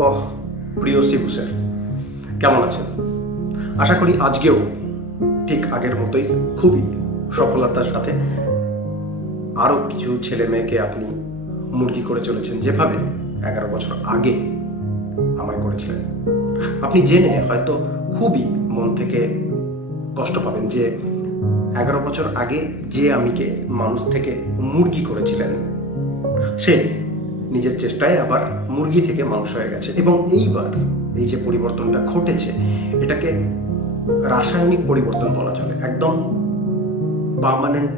ওহ, প্রিয় শিবু স্যার, কেমন আছেন? আশা করি আজকেও ঠিক আগের মতোই খুবই সফলতার সাথে আরও কিছু ছেলে মেয়েকে আপনি মুরগি করে চলেছেন, যেভাবে 11 বছর আগে আমায় করেছিলেন। আপনি জেনে হয়তো খুবই মন থেকে কষ্ট পাবেন যে 11 বছর আগে যে আমিকে মানুষ থেকে মুরগি করেছিলেন, সে নিজের চেষ্টায় আবার মুরগি থেকে মানুষ হয়ে গেছে। এবং এইবার এই যে পরিবর্তনটা ঘটেছে, এটাকে রাসায়নিক পরিবর্তন বলা চলে, একদম পার্মানেন্ট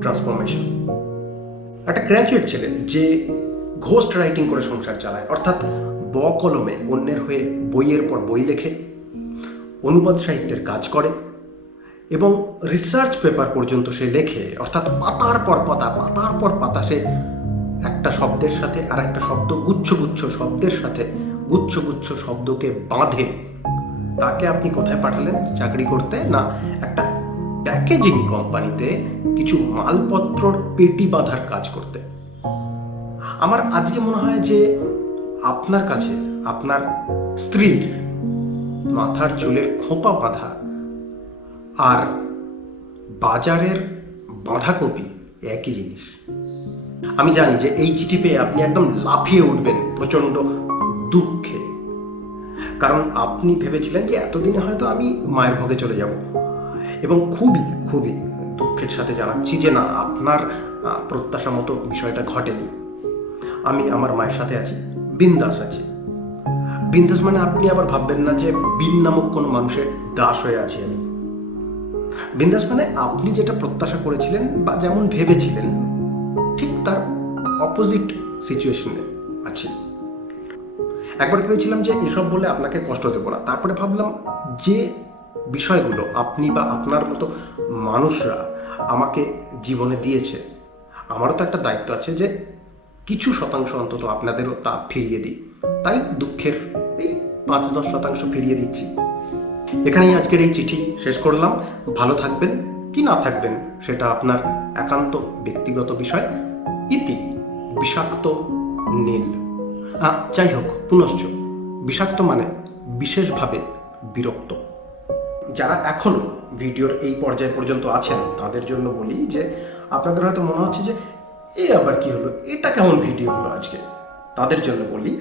ট্রান্সফরমেশন। একটা গ্র্যাজুয়েট ছেলে যে ঘোস্ট রাইটিং করে সংসার চালায়, অর্থাৎ কলমে অন্যের হয়ে বইয়ের পর বই লেখে, অনুবাদ সাহিত্যের কাজ করে এবং রিসার্চ পেপার পর্যন্ত সে লেখে, অর্থাৎ পাতার পর পাতা সে একটা শব্দের সাথে আর একটা শব্দ গুচ্ছ শব্দের সাথে গুচ্ছ শব্দকে বাঁধে। তাকে আপনি কোথায় পাঠালেন চাকরি করতে? না, একটা প্যাকেজিং কোম্পানিতে কিছু মালপত্রর পেটি বাঁধার কাজ করতে। আমার আজকে মনে হয় যে আপনার কাছে আপনার স্ত্রীর মাথার চুলের খোঁপা বাঁধা আর বাজারের বাঁধাকপি একই জিনিস। আমি জানি যে এই চিঠি পেয়ে আপনি একদম লাফিয়ে উঠবেন প্রচণ্ড দুঃখে, কারণ আপনি ভেবেছিলেন যে এতদিনে হয়তো আমি মায়ের ভোগে চলে যাব। এবং খুবই দুঃখের সাথে জানাচ্ছি যে না, আপনার প্রত্যাশা মতো বিষয়টা ঘটেনি। আমি আমার মায়ের সাথে আছি, বিন্দাস আছি। বিন্দাস মানে আপনি আবার ভাববেন না যে বিন নামক কোনো মানুষের দাস হয়ে আছি আমি। বিন্দাস মানে আপনি যেটা প্রত্যাশা করেছিলেন বা যেমন ভেবেছিলেন, ঠিক তার অপোজিট সিচুয়েশনে আছি। একবার ভেবেছিলাম যে এসব বলে আপনাকে কষ্ট দেবো না, তারপরে ভাবলাম যে বিষয়গুলো আপনি বা আপনার মতো মানুষরা আমাকে জীবনে দিয়েছে, আমারও তো একটা দায়িত্ব আছে যে কিছু শতাংশ অন্তত আপনাদেরও তা ফিরিয়ে দিই। তাই দুঃখের এই 5-10% ফিরিয়ে দিচ্ছি। এখানেই আজকের এই চিঠি শেষ করলাম। ভালো থাকবেন কি না থাকবেন সেটা আপনার একান্ত ব্যক্তিগত বিষয়। ইতি বিষাক্ত নীল। যাই হোক, পুনশ্চ বিষাক্ত মানে বিশেষভাবে বিরক্ত। যারা এখনো ভিডিওর এই পর্যায় পর্যন্ত আছেন তাদের জন্য বলি যে আপনাদের হয়তো মনে হচ্ছে যে এ আবার কি হলো, এটা কেমন ভিডিও হলো আজকে। তাদের জন্য বলি,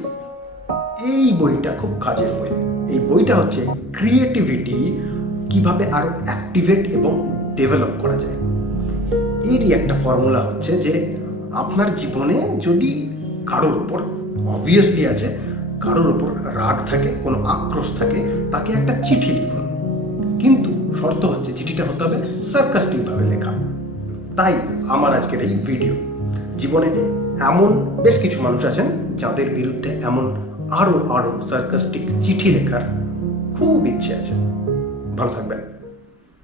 এই বইটা খুব কাজের বই। এই বইটা হচ্ছে ক্রিয়েটিভিটি কিভাবে আরো অ্যাক্টিভেট এবং ডেভেলপ করা যায়। এরই একটা ফর্মুলা হচ্ছে যে আপনার জীবনে যদি কারোর উপর, অবভিয়াসলি আছে, কারোর উপর রাগ থাকে, কোনো আক্রোশ থাকে, তাকে একটা চিঠি লিখুন। কিন্তু শর্ত হচ্ছে চিঠিটা হতে হবে সার্কাস্টিকভাবে লেখা। তাই আমার আজকের এই ভিডিও। জীবনে এমন বেশ কিছু মানুষ আছেন যাদের বিরুদ্ধে এমন আরো সার্কাস্টিক চিঠি লেখার খুব ইচ্ছে আছে। ভালো থাকবেন।